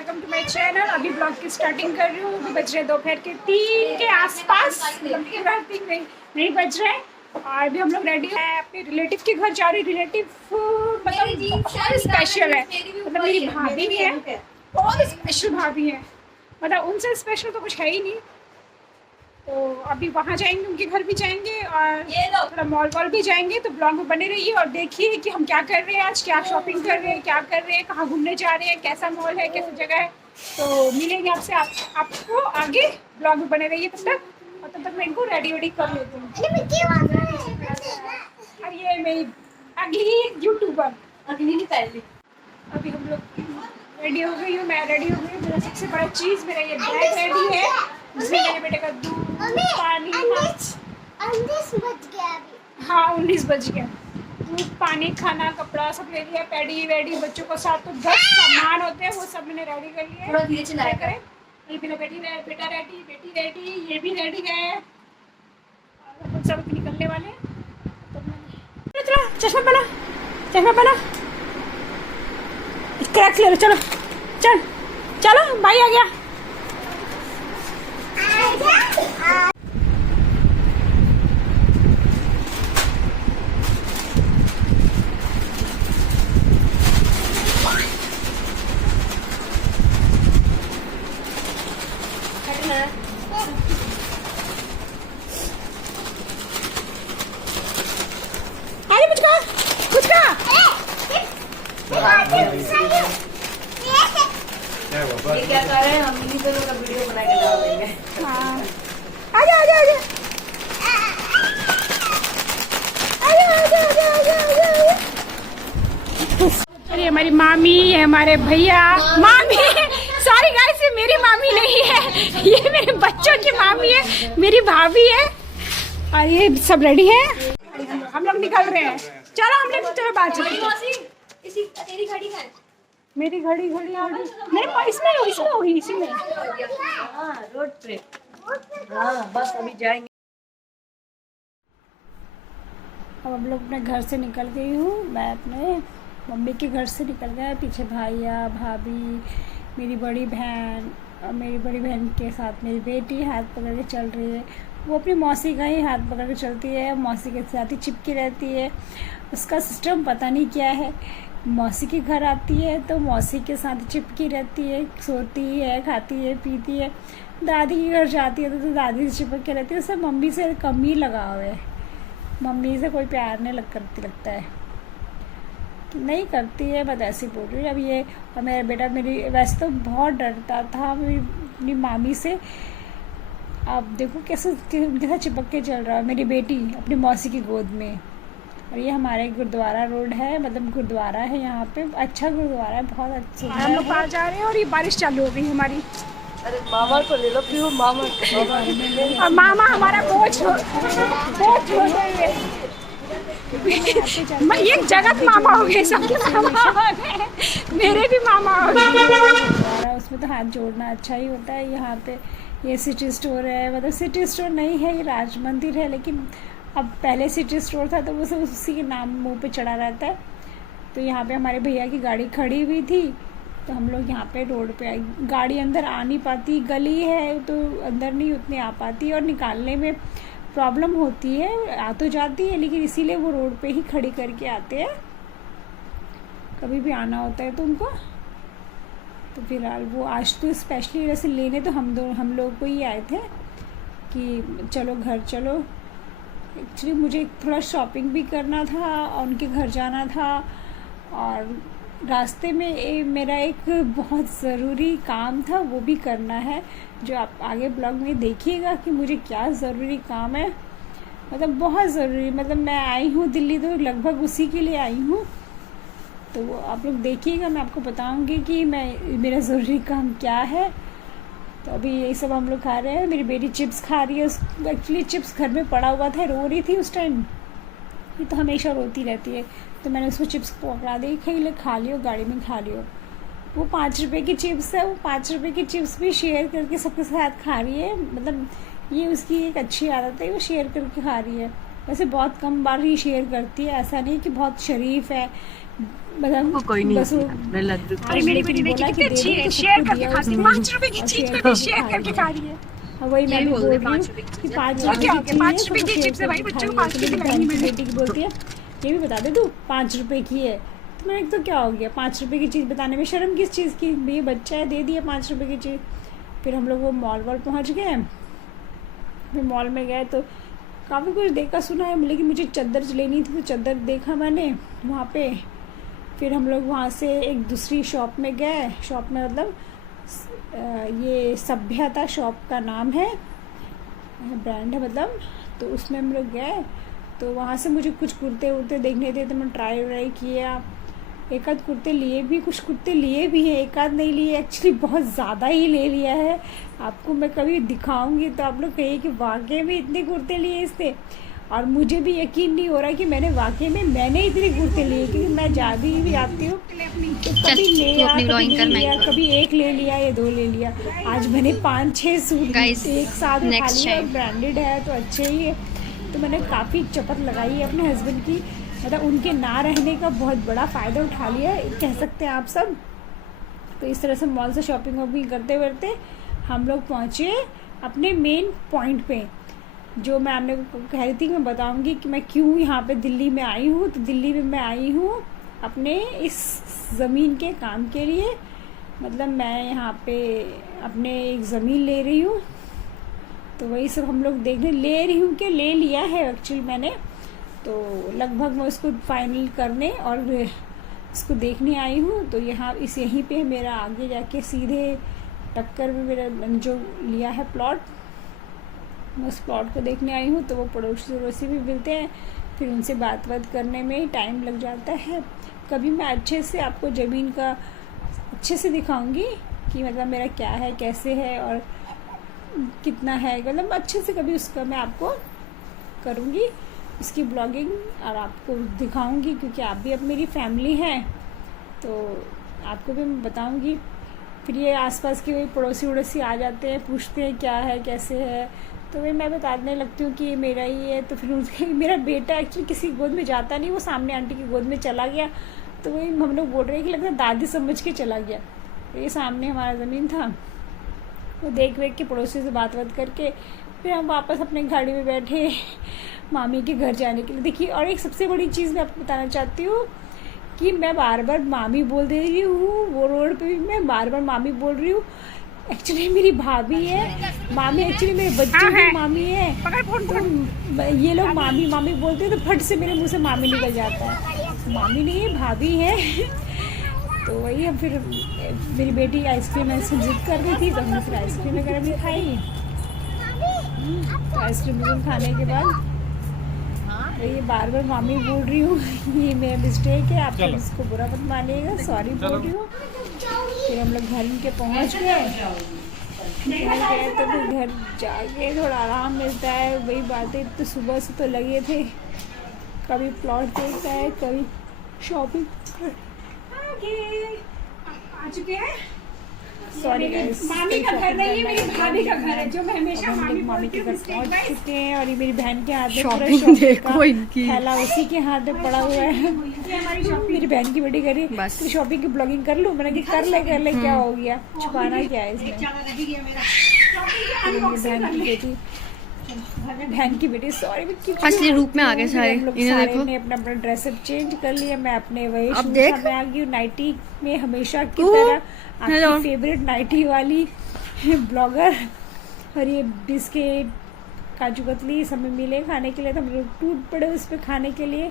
Welcome to my channel. अभी blog की starting कर रही हूँ। अभी बज रहे दोपहर के 3 के आसपास, मतलब 3 नहीं बज रहे। और अभी हम लोग रेडी हैं, अपने रिलेटिव के घर जा रही। रिलेटिव मतलब बहुत स्पेशल है, मतलब मेरी भाभी भी है, बहुत स्पेशल भाभी है, मतलब उनसे स्पेशल तो कुछ है ही नहीं। तो अभी वहाँ जाएंगे, उनके घर भी जाएंगे और थोड़ा मॉल वॉल भी जाएंगे। तो ब्लॉग में बने रहिए और देखिए कि हम क्या कर रहे हैं आज, क्या शॉपिंग कर रहे हैं, क्या कर रहे हैं, कहाँ घूमने जा रहे हैं, कैसा मॉल है, कैसी जगह है। तो मिलेंगे आपसे आपको आगे। ब्लॉग में बने रहिए तब तक, और तब तक मैं इनको रेडी वेडी कर लेती हूँ। और ये मेरी अगली यूट्यूबर, अगली नहीं पहली। अभी हम लोग रेडी हो गई हूँ, मैं रेडी हो गई हूँ। मेरा सबसे बड़ा चीज़ मेरा ये बैग रेडी है, जिसमें मेरे बेटे का दूध, पानी, हाँ 19 बज गया। दूध, पानी, खाना, कपड़ा सब ले लिया, पैडी वैडी, बच्चों को साथ तो 10 सामान होते हैं, वो सब मैंने रेडी कर लिया। थोड़ा धीरे चलाया करें, ये भी बेटा रेडी, बेटी रेडी, ये भी रेडी है, और हम सब निकलने वाले हैं। तो चलो चश्मा पहना, चश्मा पहना, क्रैक्स ले लो, चलो चल चलो, भाई आ गया। अरे कुछ का ये क्या कर रहे हैं? हम इन्हीं दोनों का वीडियो बना के डाल देंगे। हाँ, आजा आजा आजा अरे हमारी मामी है, हमारे भैया, मामी सॉरी गाइस, ये मेरी मामी नहीं है, ये मेरे बच्चों की मामी है, मेरी भाभी है। और ये सब रेडी है, हम लोग निकल रहे हैं। चलो हम लोग, चलो बात तेरी घड़ी का है? मेरी घड़ी नहीं, इसमें होगी इसी में। हाँ, रोड ट्रिप। हाँ, बस अभी जाएंगे। अब हम लोग अपने घर से निकल गई हूँ, मैं अपने मम्मी के घर से निकल गया। पीछे भैया, भाभी, मेरी बड़ी बहन, और मेरी बड़ी बहन के साथ मेरी बेटी हाथ पकड़ के चल रही है। वो अपनी मौसी का ही हाथ पकड़ के चलती है, मौसी के साथ ही चिपकी रहती है। उसका सिस्टम पता नहीं क्या है, मौसी के घर आती है तो मौसी के साथ चिपकी रहती है, सोती है, खाती है, पीती है। दादी के घर जाती है तो दादी से चिपक के रहती है। उससे मम्मी से कम ही लगाव है, मम्मी से कोई प्यार नहीं लगता है, नहीं है, बस ऐसे बोल रही है। अब ये और मेरा बेटा मेरी वैसे तो बहुत डरता था अपनी मामी से। आप देखो कैसे उनके साथ चिपक के चल रहा है। मेरी बेटी अपनी मौसी की गोद में। और ये हमारे गुरुद्वारा रोड है, मतलब गुरुद्वारा है यहाँ पे, अच्छा गुरुद्वारा है, बहुत अच्छा। हम लोग बाहर जा रहे हैं और ये बारिश चालू हो गई हमारी। अरे मामा को ले लो, क्यों मामा और मामा हमारा बोझ ये जगत मामा हो गए, सबके मामा हो गए, मेरे भी मामा हो गए। उसमें तो हाथ जोड़ना अच्छा ही होता है। यहाँ पे ये सिटी स्टोर है, मतलब सिटी स्टोर नहीं है, ये राज मंदिर है, लेकिन अब पहले सिटी स्टोर था तो वो सब उसी के नाम मुंह पे चढ़ा रहता है। तो यहाँ पे हमारे भैया की गाड़ी खड़ी हुई थी, तो हम लोग यहाँ पे रोड पे आई। गाड़ी अंदर आ नहीं पाती, गली है तो अंदर नहीं उतनी आ पाती, और निकालने में प्रॉब्लम होती है। आ तो जाती है, लेकिन इसीलिए वो रोड पे ही खड़ी करके आते हैं, कभी भी आना होता है तो उनको। तो फिलहाल वो आज तो स्पेशली वैसे लेने तो हम लोग को ही आए थे कि चलो घर चलो। एक्चुअली मुझे थोड़ा शॉपिंग भी करना था और उनके घर जाना था, और रास्ते में मेरा एक बहुत ज़रूरी काम था, वो भी करना है, जो आप आगे ब्लॉग में देखिएगा कि मुझे क्या ज़रूरी काम है। मतलब बहुत ज़रूरी, मतलब मैं आई हूँ दिल्ली तो लगभग उसी के लिए आई हूँ। तो वो आप लोग देखिएगा, मैं आपको बताऊँगी कि मेरा ज़रूरी काम क्या है। तो अभी ये सब हम लोग खा रहे हैं। मेरी बेटी चिप्स खा रही है, एक्चुअली चिप्स घर में पड़ा हुआ था, रो रही थी उस टाइम, ये तो हमेशा रोती रहती है। तो मैंने उसको चिप्स पकड़ा दी, खा लियो, गाड़ी में खा लियो। वो 5 रुपए की चिप्स है, वो 5 रुपए की चिप्स भी शेयर करके सबके साथ खा रही है। मतलब ये उसकी एक अच्छी आदत है, वो शेयर करके खा रही है। वैसे बहुत कम बार ही शेयर करती है, ऐसा नहीं कि बहुत शरीफ है, मतलब कोई नहीं बस वो मैं लग आज मेरी बेटी बोला कि कितनी अच्छी है, शेयर करके खाती है, 5 रुपए की चीज में भी शेयर करके खा रही है। और वही मैं भी बोल रही हूँ कि 5 रुपए की 5 रुपए की चिप्स है भाई, बच्चों को 5 रुपए की खिलानी। मेरी बेटी की बोलती है ये भी बता दे तू 5 रुपए की है। तो मैंने तो क्या हो गया, 5 रुपए की चीज़ बताने में शर्म किस चीज़ की, ये बच्चा है, दे दिया 5 रुपए की चीज़। फिर हम लोग वो मॉल पहुँच गए। फिर मॉल में गए तो काफ़ी कुछ देखा सुना है, लेकिन मुझे चादर लेनी थी तो चादर देखा मैंने वहाँ पे। फिर हम लोग वहाँ से एक दूसरी शॉप में गए, शॉप में मतलब ये सभ्यता शॉप का नाम है, ब्रांड है मतलब। तो उसमें हम लोग गए तो वहाँ से मुझे कुछ कुर्ते वुर्ते देखने थे तो मैं ट्राई किया। एक आध कुर्ते लिए भी, कुछ कुर्ते लिए भी हैं, एक आध नहीं लिए, एक्चुअली बहुत ज़्यादा ही ले लिया है। आपको मैं कभी दिखाऊंगी तो आप लोग कहिए कि वाकई में इतने कुर्ते लिए इसने। और मुझे भी यकीन नहीं हो रहा कि मैंने इतने कुर्ते लिए, क्योंकि मैं जाती भी आती हूँ तो कभी लिया, कभी नहीं लिया, कभी एक ले लिया या 2 ले लिया। आज मैंने 5-6 सूट एक साथ उठा लिया, ब्रांडेड है तो अच्छे ही है। तो मैंने काफ़ी चपत लगाई है अपने हस्बैंड की, मतलब उनके ना रहने का बहुत बड़ा फ़ायदा उठा लिया कह सकते हैं आप सब। तो इस तरह से मॉल से शॉपिंग वॉपिंग करते करते हम लोग पहुँचे अपने मेन पॉइंट पे, जो मैं आपने कह रही थी कि मैं बताऊंगी कि मैं क्यों यहाँ पे दिल्ली में आई हूँ। तो दिल्ली में मैं आई हूँ अपने इस ज़मीन के काम के लिए, मतलब मैं यहाँ पे अपने एक ज़मीन ले रही हूँ। तो वही सब हम लोग देखने ले रही हूँ, कि ले लिया है एक्चुअली मैंने, तो लगभग मैं उसको फाइनल करने और इसको देखने आई हूँ। तो यहीं पे मेरा आगे जाके सीधे टक्कर में मेरा जो लिया है प्लॉट, मैं उस प्लॉट को देखने आई हूँ। तो वो पड़ोसी भी मिलते हैं, फिर उनसे बात करने में टाइम लग जाता है। कभी मैं अच्छे से आपको ज़मीन का अच्छे से दिखाऊंगी कि मतलब मेरा क्या है, कैसे है और कितना है, मतलब अच्छे से कभी उसका मैं आपको करूँगी इसकी ब्लॉगिंग और आपको दिखाऊंगी, क्योंकि आप भी अब मेरी फैमिली हैं तो आपको भी मैं बताऊंगी। फिर ये आसपास के वही पड़ोसी वड़ोसी आ जाते हैं, पूछते हैं क्या है कैसे है, तो वही मैं बताने लगती हूँ कि ये मेरा ही है। तो फिर उसके मेरा बेटा एक्चुअली किसी गोद में जाता नहीं, वो सामने आंटी की गोद में चला गया। तो वही हम लोग बोल रहे हैं कि लगता है दादी समझ के चला गया। तो ये सामने हमारा ज़मीन था, वो देख के पड़ोसी से बात करके फिर हम वापस अपने गाड़ी में बैठे मामी के घर जाने के लिए। देखिए, और एक सबसे बड़ी चीज़ मैं आपको बताना चाहती हूँ कि मैं बार बार मामी बोल दे रही हूँ, वो रोड पे भी मैं बार बार मामी बोल रही हूँ। एक्चुअली मेरी भाभी है, मामी एक्चुअली मेरे बच्चों की मामी है। तो ये लोग मामी मामी बोलते हैं तो फट से मेरे मुंह से मामी निकल जाता है। मामी नहीं है, भाभी है। तो वही हम फिर मेरी बेटी आइसक्रीम जिद कर रही थी तो हमने फिर आइसक्रीम वगैरह भी खाई। तो आइसक्रीम खाने के बाद ये बार बार मामी बोल रही हूँ, ये मेरा मिस्टेक है, आप इसको बुरा मत मानिएगा, सॉरी बोल रही हूँ। फिर हम लोग घर के पहुँच गए तो फिर घर जाके थोड़ा आराम मिलता है। वही बातें तो सुबह से तो लगे थे, कभी प्लॉट देखता है, कभी शॉपिंग आ चुके हैं। सॉरी गाइस, मामी का घर नहीं है, मेरी भाभी का घर है, जो मैं हमेशा मामी के घर पहुंच चुके हैं। और ये मेरी बहन के हाथ में शॉपिंग देखो, इनकी थैला उसी के हाथ में पड़ा हुआ है। मेरी बहन की बेटी करी तो शॉपिंग की ब्लॉगिंग कर लूँ, मैंने कर ले क्या हो गया, छुपाना क्या है इसमें। बहन की बेटी सॉरी असली रूप में आ गए सारे। इन्हें देखो, ने अपना अपना चेंज कर लिया, मैं अपने वही शूज में आ गई, नाइटी में हमेशा की तरह आपकी फेवरेट नाइटी वाली ब्लॉगर। और ये बिस्किट काजू कतली सब में मिले खाने के लिए, तो हम लोग टूट पड़े उस पर खाने के लिए,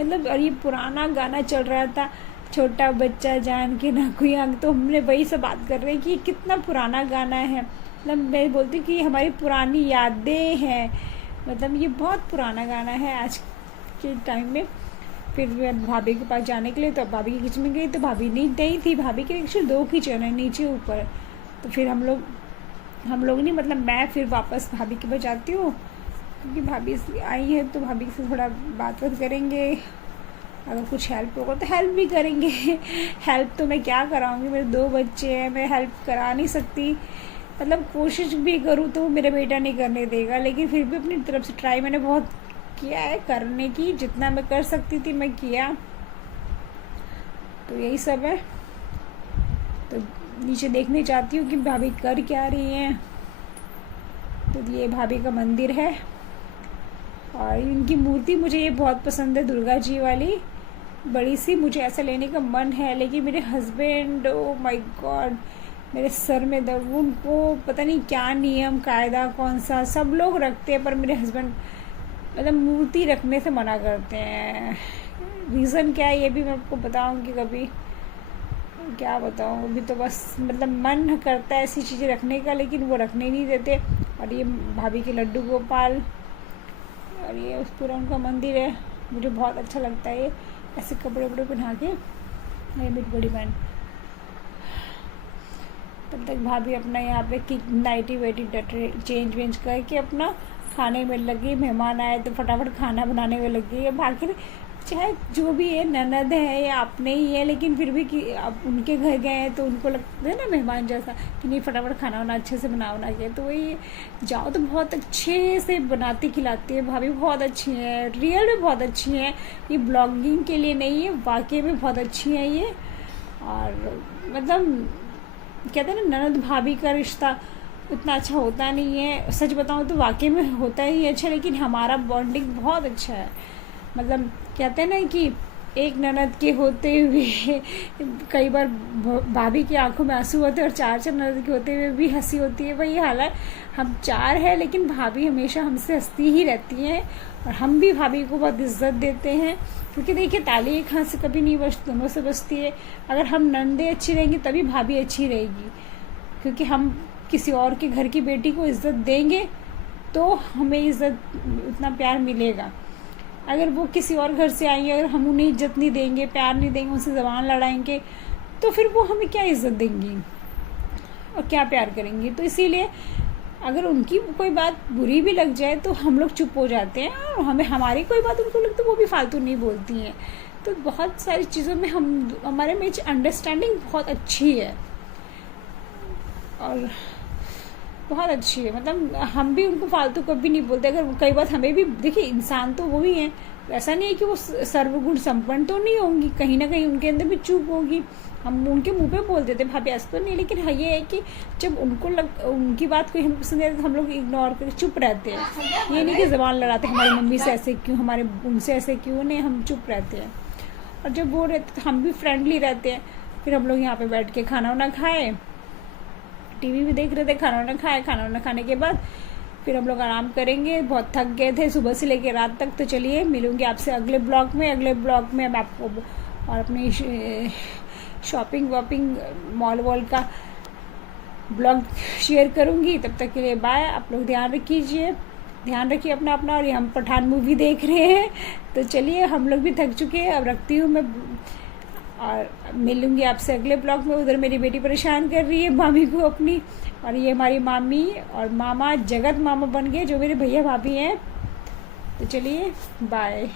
मतलब। और ये पुराना गाना चल रहा था, छोटा बच्चा जान के ना कोई अंग, तो हमने वही सब बात कर रहे हैं कि कितना पुराना गाना है। मतलब मैं बोलती हूँ कि हमारी पुरानी यादें हैं, मतलब ये बहुत पुराना गाना है आज के टाइम में। फिर भाभी के पास जाने के लिए, तो भाभी की किचन में गई तो भाभी नहीं थी, भाभी के एक्चुअली 2 किचन है, नीचे ऊपर। तो फिर हम लोग नहीं, मतलब मैं फिर वापस भाभी के पास जाती हूँ, क्योंकि भाभी आई है तो भाभी से थोड़ा बात करेंगे, अगर कुछ हेल्प होगा तो हेल्प भी करेंगे। हेल्प तो मैं क्या कराऊंगी, मेरे 2 बच्चे हैं, मैं हेल्प करा नहीं सकती, मतलब कोशिश भी करूँ तो मेरा बेटा नहीं करने देगा, लेकिन फिर भी अपनी तरफ से ट्राई मैंने बहुत किया है करने की, जितना मैं कर सकती थी मैं किया। तो यही सब है। तो नीचे देखने चाहती हूँ कि भाभी कर क्या रही हैं। तो ये भाभी का मंदिर है और इनकी मूर्ति मुझे ये बहुत पसंद है, दुर्गा जी वाली बड़ी सी। मुझे ऐसा लेने का मन है, लेकिन मेरे हस्बैंड, ओ माय गॉड, मेरे सर में दर्द। उनको पता नहीं क्या नियम कायदा कौन सा, सब लोग रखते हैं पर मेरे हस्बैंड मतलब मूर्ति रखने से मना करते हैं। रीज़न क्या है ये भी मैं आपको बताऊंगी कभी, क्या बताऊँ अभी। तो बस मतलब मन करता है ऐसी चीज़ें रखने का, लेकिन वो रखने नहीं देते। और ये भाभी के लड्डू गोपाल, और ये उस पूरा उनका मंदिर है। मुझे बहुत अच्छा लगता है ये ऐसे कपड़े वपड़े पहना के। ये मेरी बड़ी बहन, तब तक भाभी अपना यहाँ पे नाइटी वाइटी चेंज वेंज करके अपना खाने में लगी। मेहमान आए तो फटाफट खाना बनाने में लगी। अब आखिर चाहे जो भी है, ननद है या अपने ही है, लेकिन फिर भी कि अब उनके घर गए हैं तो उनको लगता है ना मेहमान जैसा कि नहीं फटाफट खाना वाना अच्छे से बना के। तो वही जाओ तो बहुत अच्छे से बनाती खिलाती है भाभी, बहुत अच्छी है, रियल में बहुत अच्छी है। ये ब्लॉगिंग के लिए नहीं है, वाकई में बहुत अच्छी है ये। और मतलब कहते हैं ना ननद भाभी का रिश्ता उतना अच्छा होता नहीं है, सच बताऊँ तो वाकई में होता ही अच्छा, लेकिन हमारा बॉन्डिंग बहुत अच्छा है। मतलब कहते हैं ना कि एक ननद के होते हुए कई बार भाभी की आंखों में आंसू होते हैं, और चार ननद के होते हुए भी हंसी होती है। वही हाल है, हम चार हैं लेकिन भाभी हमेशा हमसे हंसती ही रहती हैं, और हम भी भाभी को बहुत इज्जत देते हैं। क्योंकि देखिए ताली एक हाथ से कभी नहीं बजती, दोनों से बजती है। अगर हम नंदे अच्छी रहेंगी तभी भाभी अच्छी रहेगी, क्योंकि हम किसी और के घर की बेटी को इज्जत देंगे तो हमें इज्जत उतना प्यार मिलेगा। अगर वो किसी और घर से आएंगे, अगर हम उन्हें इज्जत नहीं देंगे, प्यार नहीं देंगे, उनसे ज़बान लड़ाएंगे, तो फिर वो हमें क्या इज्जत देंगी और क्या प्यार करेंगी। तो इसीलिए अगर उनकी कोई बात बुरी भी लग जाए तो हम लोग चुप हो जाते हैं, और हमें हमारी कोई बात उनको लगती तो वो भी फालतू नहीं बोलती हैं। तो बहुत सारी चीज़ों में हमारे में अंडरस्टैंडिंग बहुत अच्छी है और बहुत अच्छी है। मतलब हम भी उनको फालतू कभी नहीं बोलते। अगर कई बात हमें भी, देखिए इंसान तो वो भी हैं, ऐसा नहीं है कि वो सर्वगुण संपन्न तो नहीं होंगी, कहीं ना कहीं उनके अंदर भी चूक होगी। हम उनके मुंह पे बोल देते भाभी ऐसा तो नहीं, लेकिन हाँ ये है कि जब उनकी बात कोई हम पसंद है तो हम लोग इग्नोर करके चुप रहते हैं। ये नहीं कि ज़बान लड़ाते हमारी मम्मी से ऐसे क्यों, हमारे उनसे ऐसे क्यों, नहीं, हम चुप रहते हैं। और जब वो रहते तो हम भी फ्रेंडली रहते हैं। फिर हम लोग यहाँ पे बैठ के खाना वाना खाए, टीवी भी देख रहे थे, खाना वाना खाए। खाना वाना खाने के बाद फिर हम लोग आराम करेंगे, बहुत थक गए थे सुबह से लेकर रात तक। तो चलिए मिलूंगी आपसे अगले ब्लॉग में मैं आपको और अपनी शॉपिंग वॉपिंग मॉल वॉल का ब्लॉग शेयर करूंगी। तब तक के लिए बाय। आप लोग ध्यान रखिए अपना। और ये हम पठान मूवी देख रहे हैं, तो चलिए हम लोग भी थक चुके हैं, अब रखती हूँ मैं, और मिलूंगी आपसे अगले ब्लॉग में। उधर मेरी बेटी परेशान कर रही है मामी को अपनी, और ये हमारी मामी और मामा जगत मामा बन गए जो मेरे भैया भाभी हैं। तो चलिए बाय।